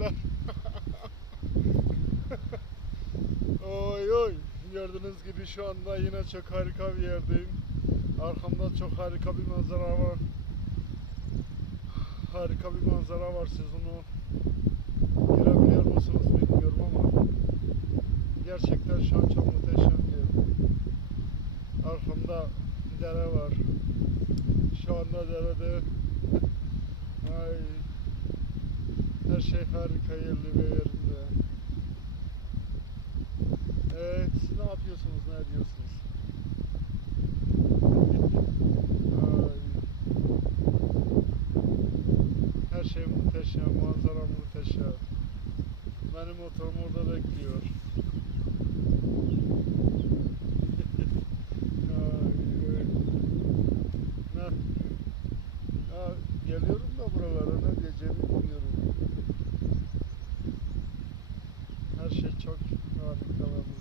arkadaşlar. oy oy. Gördüğünüz gibi şu anda yine çok harika bir yerdeyim. Arkamda çok harika bir manzara var. Harika bir manzara var. Siz onu görebiliyor musunuz bilmiyorum ama gerçekten şu an çok muhteşem bir yer. Arkamda dere var. Şu anda derede ay her şey harika yerli ve yerinde. Evet, siz ne yapıyorsunuz, ne ediyorsunuz? Her şey muhteşem, manzara muhteşem. Benim motorum orada bekliyor. Ay, ay. Ne? Ya, geliyorum da buralara ne diyeceğimi bilmiyorum. Her şey çok harika ve muhteşem.